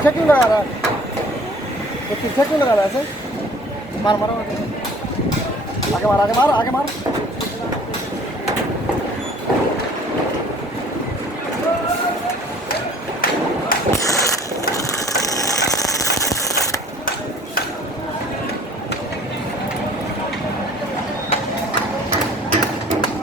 पीछे क्यों लगा रहा है? ये पीछे क्यों लगा रहा है ऐसे? मार मारो आगे मार, आगे मार, आगे मार।